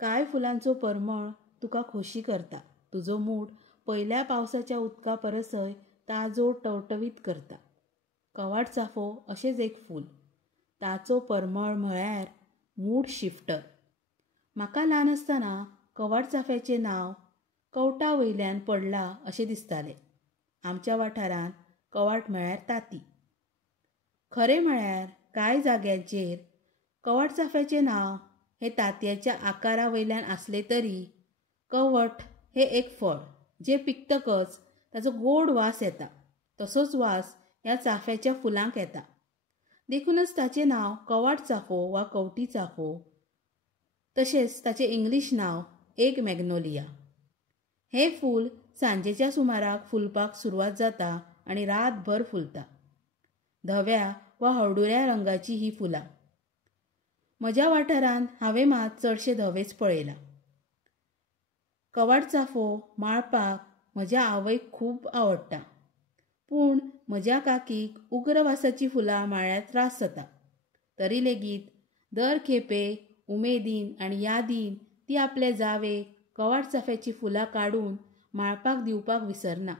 काय फुलांचो परमळ तुका खोशी करता. तुजो मूड पयल्या पावसाच्या उदका परसय ताजो टवटवीत करता. कवाट चाफो अशेंच एक फूल. ताचो परमळ म्हळ्यार मूड शिफ्टर. म्हाका ल्हान आसतना कवाट चाफ्याचें नांव कवटा वयल्यान पडलां अशें दिसतालें. आमच्या वाठारांत कवाट म्हळ्यार ताती. खरें म्हळ्यार कांय जाग्यांचेर कवाट चाफ्याचें नांव हे तातयाच्या आकारा वयल्यान आसलें तरी कवट हें एक फळ जें पिकतकच ताचो गोड वास येता. तसोच वास ह्या चाफ्याच्या फुलांक येता. देखूनच ताचें नांव कवाट चाफो वा कवटी चाफो. तशेंच ताचें इंग्लीश नांव एग मॅग्नोलिया. हें फूल सांजेच्या सुमाराक फुलपाक सुरवात जाता आनी रातभर फुलता. धव्या वा हळडुव्या रंगाची ही फुलां. म्हज्या वाठारांत हांवें मात चडशे धवेच पळयला. कवाट चाफो माळपाक म्हज्या आवयक खूब आवडटा. पूण म्हज्या काकीक उग्र वासाची फुलां माळ्यार त्रास जाता. तरी लेगीत दर खेपे उमेदीन आनी यादीन ती आपले जावेक कवाट चाफ्याची फुलां काडून माळपाक दिवपाक विसरना.